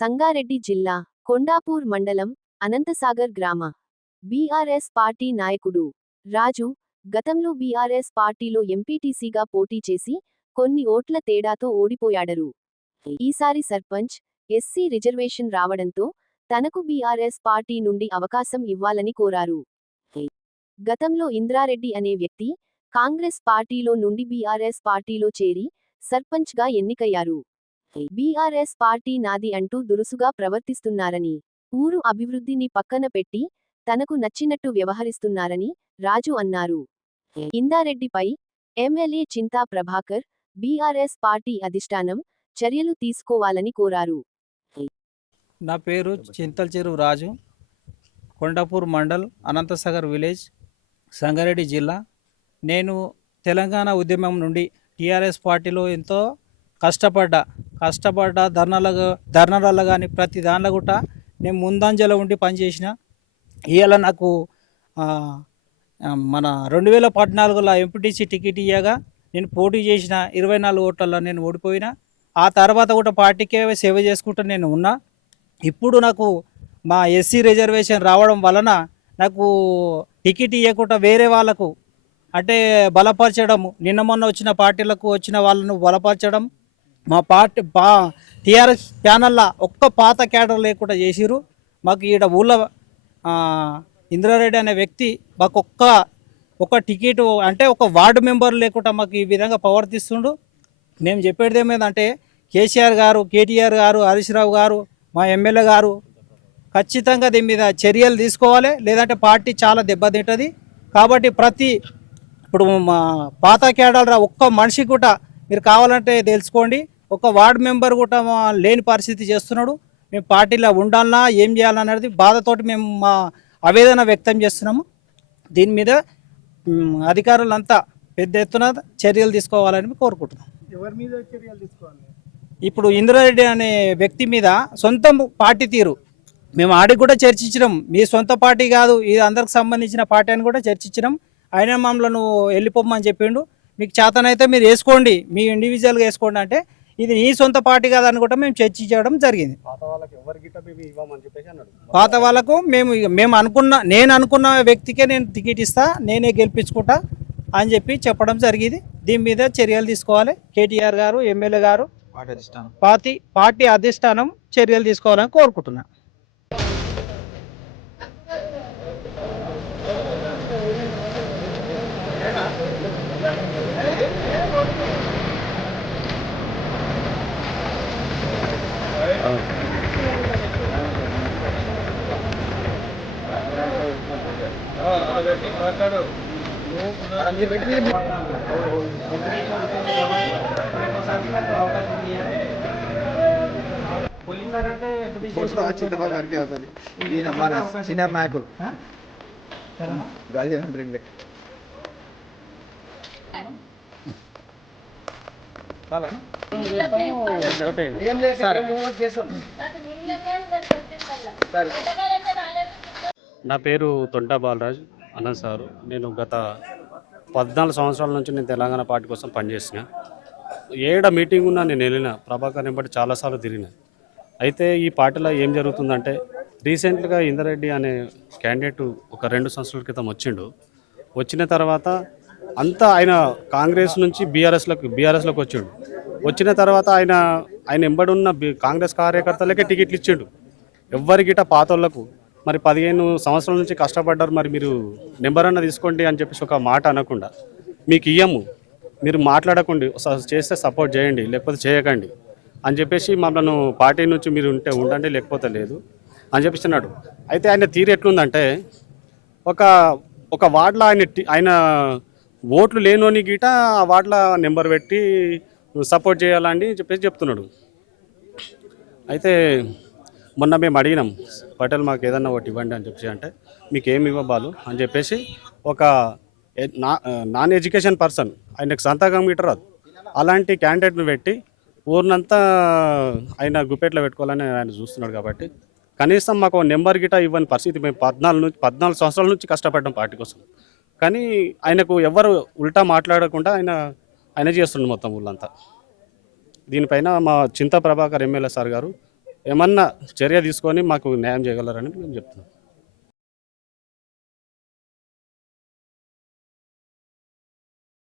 సంగారెడ్డి జిల్లా కొండాపూర్ మండలం అనంతసాగర్ గ్రామ. బీఆర్ఎస్ పార్టీ నాయకుడు రాజు గతంలో బీఆర్ఎస్ పార్టీలో ఎంపీటీసీగా పోటీ చేసి కొన్ని ఓట్ల తేడాతో ఓడిపోయాడరు. ఈసారి సర్పంచ్ ఎస్సీ రిజర్వేషన్ రావడంతో తనకు బీఆర్ఎస్ పార్టీ నుండి అవకాశం ఇవ్వాలని కోరారు. గతంలో ఇంద్రారెడ్డి అనే వ్యక్తి కాంగ్రెస్ పార్టీలో నుండి బీఆర్ఎస్ పార్టీలో చేరి సర్పంచ్గా ఎన్నికయ్యారు. బీఆర్ఎస్ పార్టీ నాది అంటూ దురుసుగా ప్రవర్తిస్తున్నారని ఊరు అభివృద్ధిని పక్కన పెట్టి తనకు నచ్చినట్టు వ్యవహరిస్తున్నారని రాజు అన్నారు. ఇందారెడ్డిపై MLA Chinta Prabhakar BRS party అధిష్టానం చర్యలు తీసుకోవాలని కోరారు. నా పేరు చింతల్చెరువు రాజు. కొండాపూర్ మండల్ అనంతసాగర్ విలేజ్ సంగారెడ్డి జిల్లా. నేను తెలంగాణ ఉద్యమం నుండి టీఆర్ఎస్ పార్టీలో ఎంతో కష్టపడ్డా. కష్టపడ్డా ధర్నాలు ధర్నాలలో కానీ ప్రతి దానిలో కూడా నేను ముందంజలో ఉండి పనిచేసిన. ఇవాళ నాకు మన రెండు వేల పద్నాలుగులో ఎంపీటీసీ టికెట్ ఇయ్యగా నేను పోటీ చేసిన ఇరవై నాలుగు ఓట్లలో నేను ఓడిపోయినా. ఆ తర్వాత కూడా పార్టీకే సేవ చేసుకుంటూ నేను ఉన్నా. ఇప్పుడు నాకు మా ఎస్సీ రిజర్వేషన్ రావడం వలన నాకు టికెట్ ఇవ్వకుండా వేరే వాళ్ళకు అంటే బలపరచడం నిన్న మొన్న వచ్చిన పార్టీలకు వచ్చిన వాళ్ళను బలపరచడం మా పార్టీ పా టీఆర్ఎస్ ప్యానల్లో ఒక్క పాత క్యాడర్ లేకుండా చేసిరు మాకు ఈడ ఊళ్ళో ఇంద్రారెడ్డి అనే వ్యక్తి మాకు ఒక్క ఒక టికెట్ అంటే ఒక వార్డు మెంబర్ లేకుండా మాకు ఈ విధంగా ప్రవర్తిస్తుండు. మేము చెప్పేది ఏమేదంటే కేసీఆర్ గారు కేటీఆర్ గారు హరీష్ రావు గారు మా ఎమ్మెల్యే గారు ఖచ్చితంగా దీని మీద చర్యలు తీసుకోవాలి. లేదంటే పార్టీ చాలా దెబ్బతింటుంది. కాబట్టి ప్రతి ఇప్పుడు మా పాత కేడలరా ఒక్క మనిషి కూడా మీరు కావాలంటే తెలుసుకోండి. ఒక వార్డు మెంబర్ కూడా మా లేని పరిస్థితి చేస్తున్నాడు. మేము పార్టీలో ఉండాలన్నా ఏం చేయాలన్నది బాధతోటి మేము మా ఆవేదన వ్యక్తం చేస్తున్నాము. దీని మీద అధికారులంతా పెద్ద ఎత్తున చర్యలు తీసుకోవాలని కోరుకుంటున్నాం. ఎవరి మీద చర్యలు తీసుకోవాలి? ఇప్పుడు ఇంద్రారెడ్డి అనే వ్యక్తి మీద సొంత పార్టీ తీరు. మేము ఆడికి కూడా చర్చించినాం. మీ సొంత పార్టీ కాదు ఇది అందరికి సంబంధించిన పార్టీ అని కూడా చర్చించినాం. ఆయన మమ్మల్ని వెళ్ళిపోమని చెప్పిండు. మీకు చేతనైతే మీరు వేసుకోండి. మీ ఇండివిజువల్గా వేసుకోండి అంటే ఇది నీ సొంత పార్టీ కాదని కూడా మేము చర్చించడం జరిగింది. పాత వాళ్ళకి మేము మేము మేము అనుకున్న నేను అనుకున్న వ్యక్తికే నేను టికెట్ ఇస్తా నేనే గెలిపించుకుంటా అని చెప్పి చెప్పడం జరిగింది. దీని మీద చర్యలు తీసుకోవాలి. కేటీఆర్ గారు ఎమ్మెల్యే గారు పార్టీ పార్టీ అధిష్టానం చర్యలు తీసుకోవాలని సీనియర్ నాయకులు నా పేరు తొంట బాలరాజ్. అన్నా సారు. నేను గత పద్నాలుగు సంవత్సరాల నుంచి నేను తెలంగాణ పార్టీ కోసం పనిచేసిన. ఏడ మీటింగ్ ఉన్నా నేను వెళ్ళిన. ప్రభాకర్ వెంబడి చాలాసార్లు తిరిగిన. అయితే ఈ పార్టీలో ఏం జరుగుతుందంటే రీసెంట్గా ఇందరెడ్డి అనే క్యాండిడేట్ ఒక రెండు సంవత్సరాల క్రితం వచ్చిండు. వచ్చిన తర్వాత అంతా ఆయన కాంగ్రెస్ నుంచి బీఆర్ఎస్లోకి బీఆర్ఎస్లోకి వచ్చిండు. వచ్చిన తర్వాత ఆయన ఆయన ఎంబడి ఉన్న కాంగ్రెస్ కార్యకర్తలకే టికెట్లు ఇచ్చిండు. ఎవ్వరి గిట పాతోళ్ళకు మరి పదిహేను సంవత్సరాల నుంచి కష్టపడ్డారు మరి మీరు నెంబర్ అన్న తీసుకోండి అని చెప్పేసి ఒక మాట అనకుండా మీకు ఇయ్యము మీరు మాట్లాడకండి చేస్తే సపోర్ట్ చేయండి లేకపోతే చేయకండి అని చెప్పేసి మమ్మల్ని పార్టీ నుంచి మీరు ఉంటే ఉండండి లేకపోతే లేదు అని చెప్పిస్తున్నాడు అయితే ఆయన తీరు ఎట్లుందంటే ఒక ఒక వార్డులో ఆయన ఆయన ఓట్లు లేనోని గీట ఆ వార్డులో నెంబర్ పెట్టి సపోర్ట్ చేయాలని చెప్పేసి చెప్తున్నాడు. అయితే మొన్న మేము అడిగినాం పటేల్ మాకు ఏదన్నా ఒకటి ఇవ్వండి అని చెప్పేసి అంటే మీకు ఏమి ఇవ్వబాలు అని చెప్పేసి ఒక నా నాన్ ఎడ్యుకేషన్ పర్సన్ ఆయనకు సంతకం గిట్ట రాదు. అలాంటి క్యాండిడేట్ని పెట్టి ఊరినంతా ఆయన గుప్పెట్లో పెట్టుకోవాలని ఆయన చూస్తున్నాడు కాబట్టి కనీసం మాకు నెంబర్ గిటా ఇవ్వని పరిస్థితి మేము పద్నాలుగు నుంచి పద్నాలుగు సంవత్సరాల నుంచి కష్టపడ్డాం పార్టీ కోసం. కానీ ఆయనకు ఎవరు ఉల్టా మాట్లాడకుండా ఆయన ఆయన చేస్తుండే మొత్తం ఊళ్ళంతా. దీనిపైన మా చింత ప్రభాకర్ ఎమ్మెల్యే సార్ గారు ఏమన్నా చర్య తీసుకొని మాకు న్యాయం చేయగలరని మేము చెప్తున్నాం.